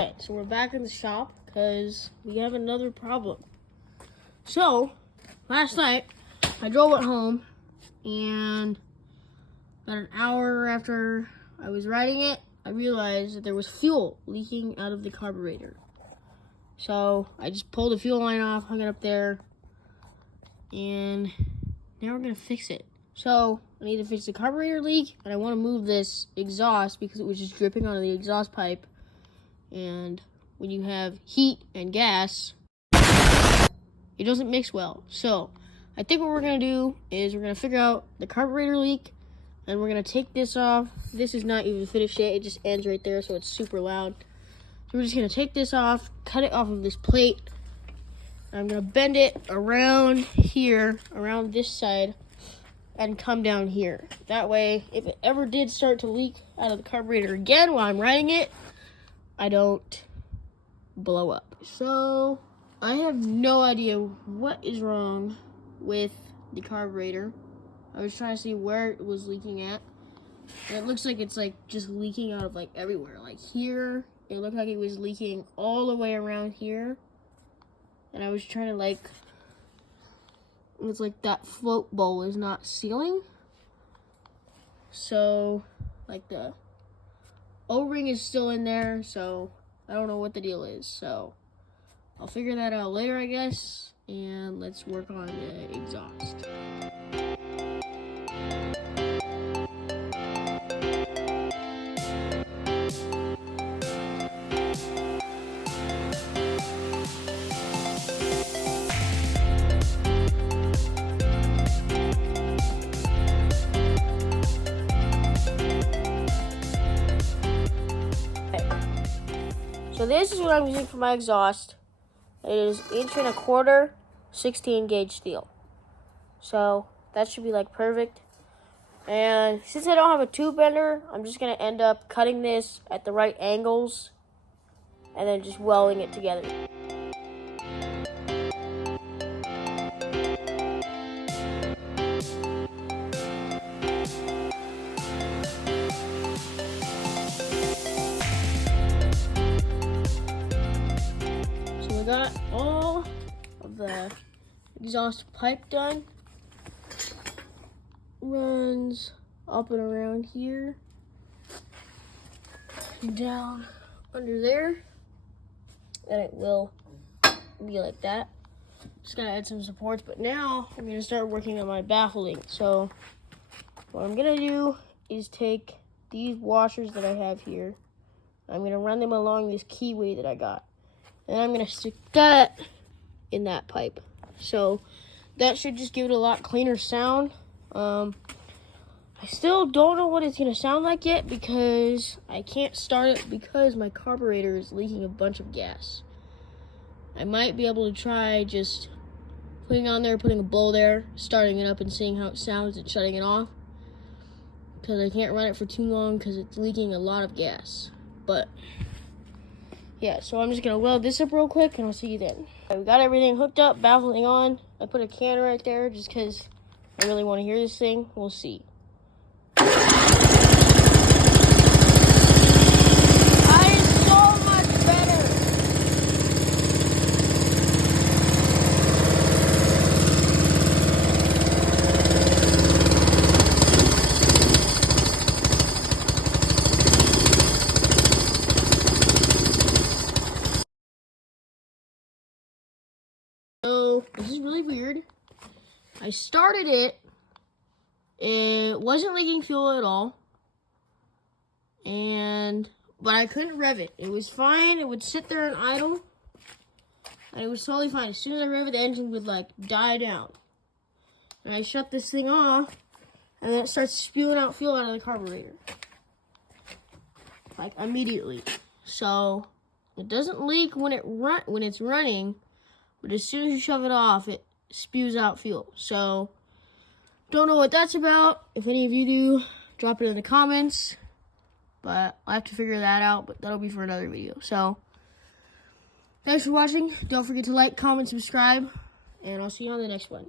Okay, so we're back in the shop because we have another problem. So, last night, I drove it home, and about an hour after I was riding it, I realized that there was fuel leaking out of the carburetor. So, I just pulled the fuel line off, hung it up there, and now we're going to fix it. So, I need to fix the carburetor leak, and I want to move this exhaust because it was just dripping onto the exhaust pipe. And when you have heat and gas, it doesn't mix well. So, I think what we're going to do is we're going to figure out the carburetor leak, and we're going to take this off. This is not even finished yet. It just ends right there, so it's super loud. So we're just going to take this off, cut it off of this plate. I'm going to bend it around here, around this side, and come down here. That way, if it ever did start to leak out of the carburetor again while I'm riding it, I don't blow up. So, I have no idea what is wrong with the carburetor. I was trying to see where it was leaking at. And it looks like it's like just leaking out of like everywhere. Like here, it looked like it was leaking all the way around here. And I was trying to like, it's like that float bowl is not sealing. So, like the O-ring is still in there, so I don't know what the deal is. So I'll figure that out later, I guess, and let's work on the exhaust. So this is what I'm using for my exhaust. It is 1.25 inch, 16 gauge steel. So that should be like perfect. And since I don't have a tube bender, I'm just gonna end up cutting this at the right angles and then just welding it together. We got all of the exhaust pipe done. Runs up and around here, down under there, and it will be like that. Just gotta add some supports, but now I'm gonna start working on my baffling. So what I'm gonna do is take these washers that I have here. I'm gonna run them along this keyway that I got. And I'm going to stick that in that pipe. So that should just give it a lot cleaner sound. I still don't know what it's going to sound like yet because I can't start it because my carburetor is leaking a bunch of gas. I might be able to try just putting on there, putting a bowl there, starting it up and seeing how it sounds and shutting it off. Because I can't run it for too long because it's leaking a lot of gas. But yeah, so I'm just going to weld this up real quick, and I'll see you then. Okay, we got everything hooked up, baffling on. I put a can right there just because I really want to hear this thing. We'll see. That is so much better. So, this is really weird. I started it. It wasn't leaking fuel at all. But I couldn't rev it. It was fine. It would sit there and idle. And it was totally fine. As soon as I rev it, the engine would like die down. And I shut this thing off. And then it starts spewing out fuel out of the carburetor. Like immediately. So, it doesn't leak when it's running. But as soon as you shove it off, it spews out fuel. So, don't know what that's about. If any of you do, drop it in the comments. But I'll have to figure that out. But that'll be for another video. So, thanks for watching. Don't forget to like, comment, subscribe. And I'll see you on the next one.